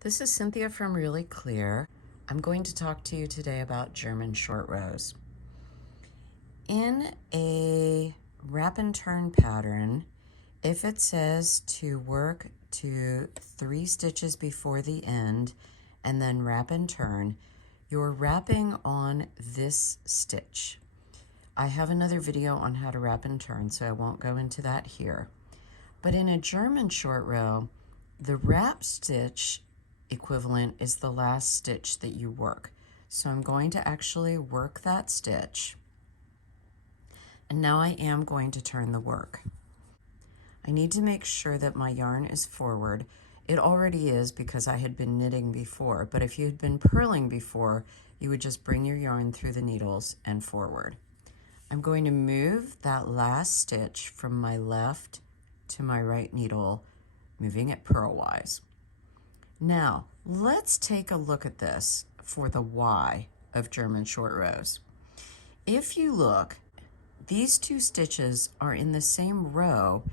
This is Cynthia from Really Clear. I'm going to talk to you today about German short rows. In a wrap and turn pattern, if it says to work to 3 stitches before the end and then wrap and turn, you're wrapping on this stitch. I have another video on how to wrap and turn, so I won't go into that here. But in a German short row, the wrap stitch equivalent is the last stitch that you work. So I'm going to actually work that stitch. And now I am going to turn the work. I need to make sure that my yarn is forward. It already is because I had been knitting before, but if you had been purling before, you would just bring your yarn through the needles and forward. I'm going to move that last stitch from my left to my right needle, moving it purlwise. Now, let's take a look at this for the Y of German short rows. If you look, these 2 stitches are in the same row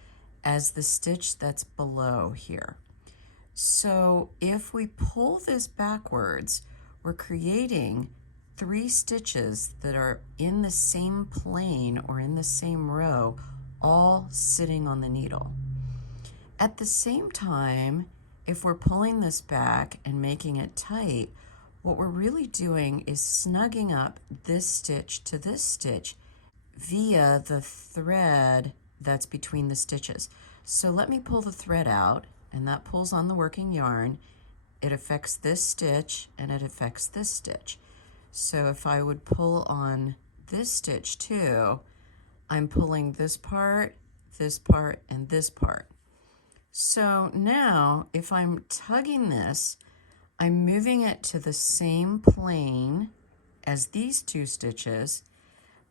as the stitch that's below here. So if we pull this backwards, we're creating 3 stitches that are in the same plane or in the same row, all sitting on the needle. At the same time, if we're pulling this back and making it tight, what we're really doing is snugging up this stitch to this stitch via the thread that's between the stitches. So let me pull the thread out, and that pulls on the working yarn. It affects this stitch and it affects this stitch. So if I would pull on this stitch too, I'm pulling this part, and this part. So now if I'm tugging this, I'm moving it to the same plane as these 2 stitches,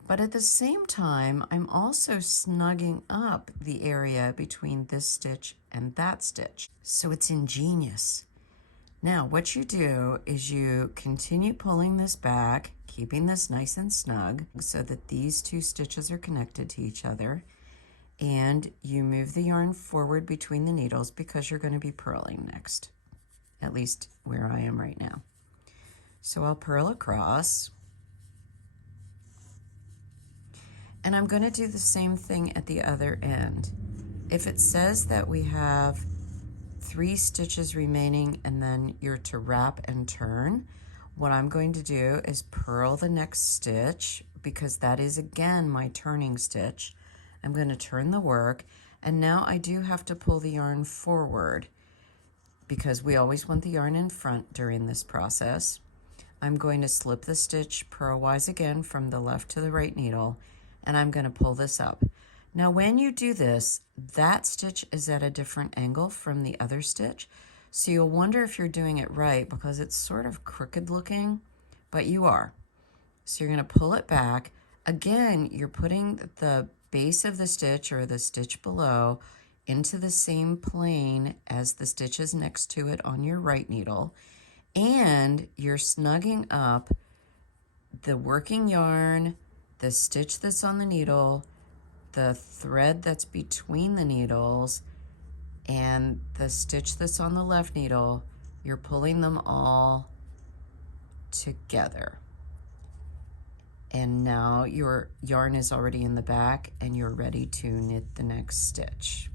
but at the same time, I'm also snugging up the area between this stitch and that stitch. So it's ingenious. Now what you do is you continue pulling this back, keeping this nice and snug so that these 2 stitches are connected to each other, and you move the yarn forward between the needles because you're going to be purling next, at least where I am right now. So I'll purl across, and I'm going to do the same thing at the other end. If it says that we have 3 stitches remaining and then you're to wrap and turn, what I'm going to do is purl the next stitch because that is again my turning stitch. I'm going to turn the work, and now I do have to pull the yarn forward because we always want the yarn in front during this process. I'm going to slip the stitch purlwise again from the left to the right needle, and I'm going to pull this up. Now when you do this, that stitch is at a different angle from the other stitch, so you'll wonder if you're doing it right because it's sort of crooked looking, but you are. So you're going to pull it back. Again, you're putting the base of the stitch or the stitch below into the same plane as the stitches next to it on your right needle, and you're snugging up the working yarn, the stitch that's on the needle, the thread that's between the needles, and the stitch that's on the left needle. You're pulling them all together. And now your yarn is already in the back and you're ready to knit the next stitch.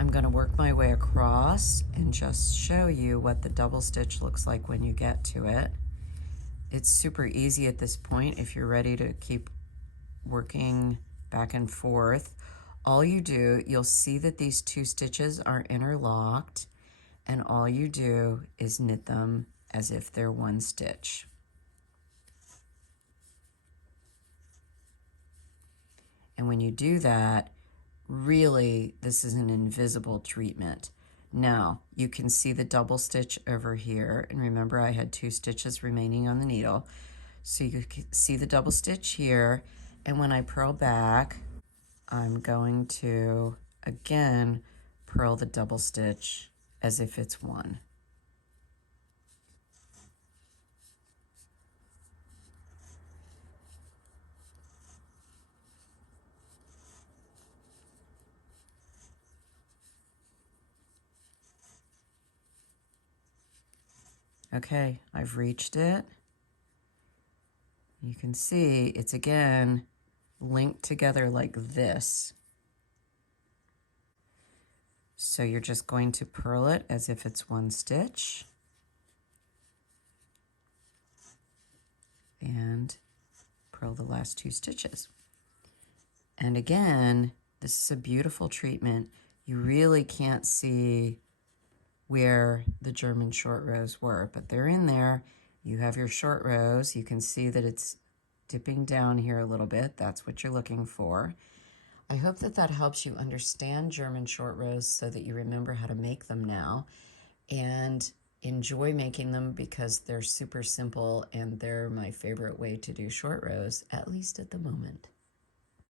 I'm going to work my way across and just show you what the double stitch looks like when you get to it. It's super easy at this point if you're ready to keep working back and forth. All you do, you'll see that these 2 stitches are interlocked, and all you do is knit them as if they're one stitch. And when you do that, really, this is an invisible treatment. Now, you can see the double stitch over here, and remember I had 2 stitches remaining on the needle. So you can see the double stitch here, and when I purl back, I'm going to, again, purl the double stitch as if it's one. Okay, I've reached it. You can see it's again linked together like this. So you're just going to purl it as if it's one stitch. And purl the last 2 stitches. And again, this is a beautiful treatment. You really can't see where the German short rows were, but they're in there. You have your short rows. You can see that it's dipping down here a little bit. That's what you're looking for. I hope that that helps you understand German short rows so that you remember how to make them now and enjoy making them because they're super simple and they're my favorite way to do short rows, at least at the moment.